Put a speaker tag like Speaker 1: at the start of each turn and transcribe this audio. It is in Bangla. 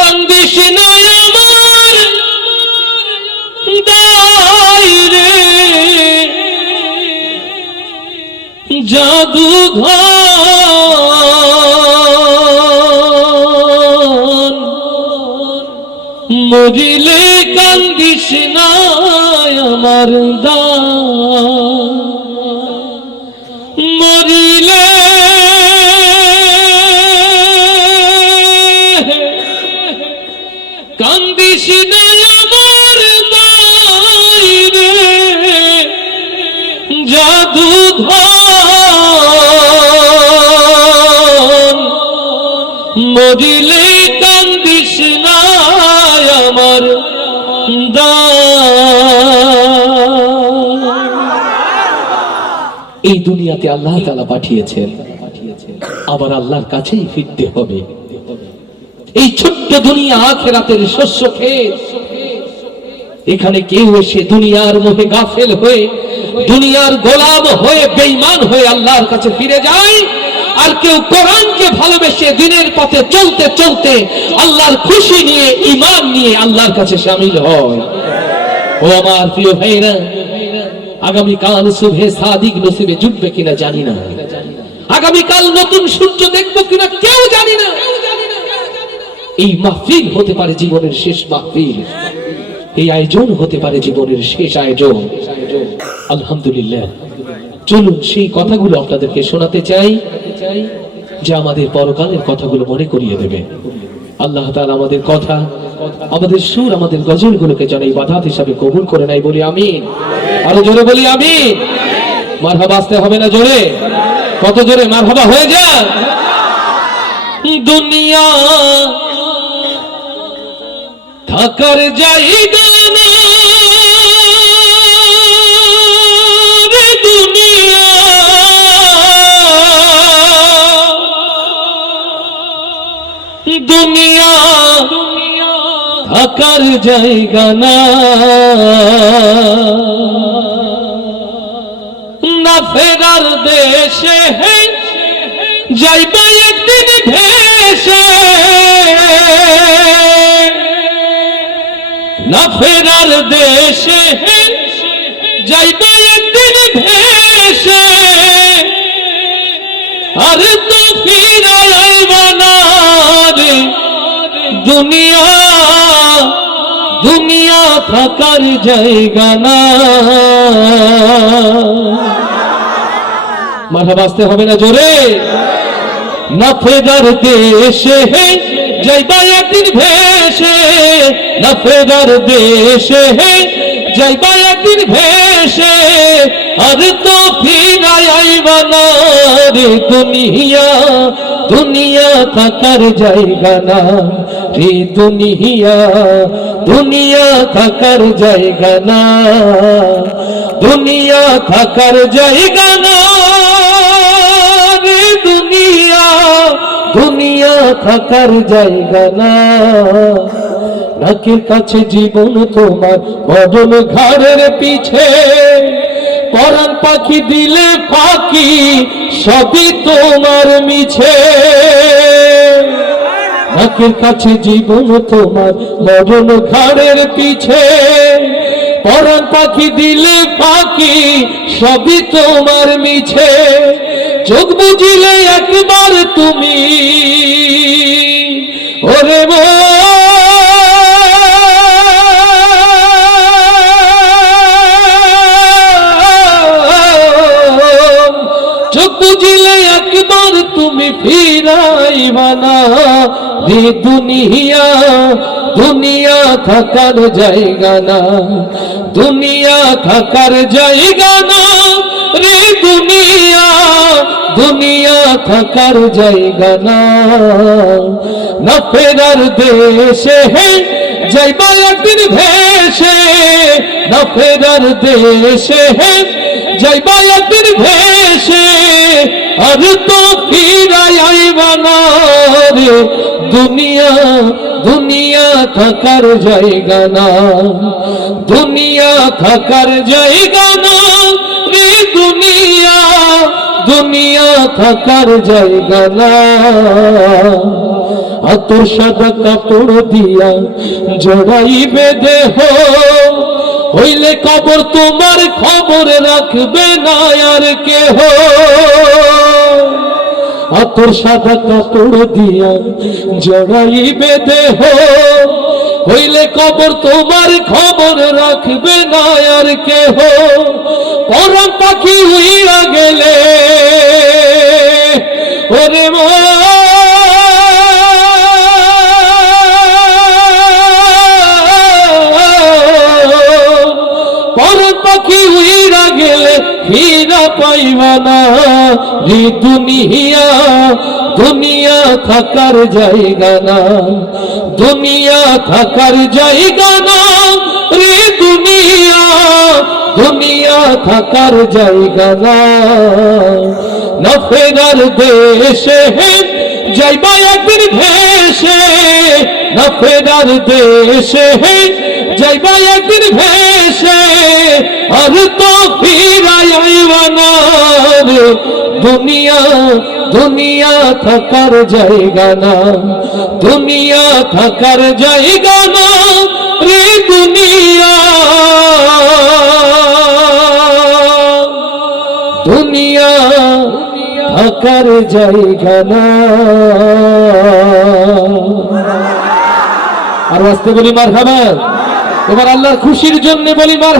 Speaker 1: কান্দিস আমার। দায় জাদু ঘর মরিলে কান্দিস না আমার দা মরিলে কান্দিস না আমার এই দুনিয়াতে আল্লাহ তালা পাঠিয়েছেন। আবার আল্লাহর কাছেই ফিরতে হবে। এই ছোট্ট দুনিয়া আখেরাতের শস্য খেয়ে এখানে কেউ এসে দুনিয়ার মোহে গাফেল হয়ে, দুনিয়ার গোলাম হয়ে, বেঈমান হয়ে আল্লাহর কাছে ফিরে যায়। আর কেউ কোরআনকে ভালোবেসে দিনের পথে চলতে চলতে আল্লাহর খুশি নিয়ে ইমান নিয়ে আল্লাহর কাছে সামিল হয়। ও আমার প্রিয় ভাইরা আগামীকাল শুভে সাদিক নসিবে জুটবে কিনা জানি না। আগামীকাল নতুন সূর্য দেখব কিনা কেউ জানি না। এই মাহফিল হতে পারে জীবনের শেষ মাহফিল। এই আয়োজন হতে পারে জীবনের শেষ আয়োজন। আলহামদুলিল্লাহ। চলুন সেই কথাগুলো আপনাদেরকে শোনাতে চাই। যে আমাদের পরকালের কথাগুলো মনে করিয়ে দেবে। আল্লাহ তাআলা আমাদের কথা, আমাদের সুর, আমাদের গজলগুলোকে যেন এই বাধাত হিসাবে কবুল করে নাই বলি আমিন। আরও জোরে বলি আমিন। মারহাবা আসতে হবে না জোরে? কত জোরে মারহাবা হয়ে যান দুনিয়া থাকার যাই না। দুনিয়া থাকার জায়গা না। না ফেরার দেশে যাইবা একদিন ভেসে। না ফেরার দেশে যাইবা একদিন ভেসে। আর তো ফিরাইবা না রে দুনিয়া দুনিয়া থাকার জায়গা না। মাথা বাঁচতে হবে না জোরে। না ফেরার দেশে যাইবা একদিন ভেসে। না ফেরার দেশে যাইবা একদিন ভেসে। আর তো ফিরাই আইবা না রে দুনিয়া দুনিয়া থাকার জায়গা না রে দুনিয়া দুনিয়া থাকার জায়গা না, দুনিয়া থাকার জায়গা না রে দুনিয়া দুনিয়া থাকার জায়গা না। নাকের কাছে জীবন তোমার বদল ঘরের পিছে। পরাণ পাখি দিলে পাখি সবই তোমার মিছে। নাকের কাছে জীবন তোমার মরণ ঘরের পিছে। পরাণ পাখি দিলে পাখি সবই তোমার মিছে। চোখ বুঝিলে একবার তুমি ওরে মন, তুমি ফিরাইবা রে দুনিয়া দুনিয়া থাকার জায়গা না। দুনিয়া থাকার জায়গা না। রে দুনিয়া দুনিয়া থাকার জায়গা না। না ফেরার দেশে হে যাইবা একদিন ভেসে না ফেরার দেশে হে যাইবা একদিন ভেসে আর তো ফিরাই রে। দুনিয়া দুনিয়া থাকার জায়গা না। দুনিয়া থাকার জায়গা না রে দুনিয়া দুনিয়া থাকার জায়গা না। আতর সাদা কাপড় দিয়া জড়াইবে দেহ হইলে কবর তোমার খবর রাখবে না আর কেহ। আতর সাদা কাপড় দিয়া জড়াইবে দেহ। হইলে কবর তোমার খবর রাখবে না আর কেহ। পরম পাখি হইয়া গেলে, ওরে পর পাইবা না। রে দুনিয়া দুনিয়া থাকার জায়গা না। দুনিয়া থাকার জায়গা না। রে দুনিয়া দুনিয়া থাকার জায়গা না। না ফেরার দেশে যাইবা একদিন ভেসে। না ফেরার দেশে যাইবা একদিন ভেসে। আর তো ফিরাইবা না রে দুনিয়া দুনিয়া থাকার জায়গা না। দুনিয়া থাকার জায়গা না রে দুনিয়া। দুনিয়া থাকার জায়গা না। আর আসতে বলি মার এবার আল্লাহর খুশির জন্য বলি মার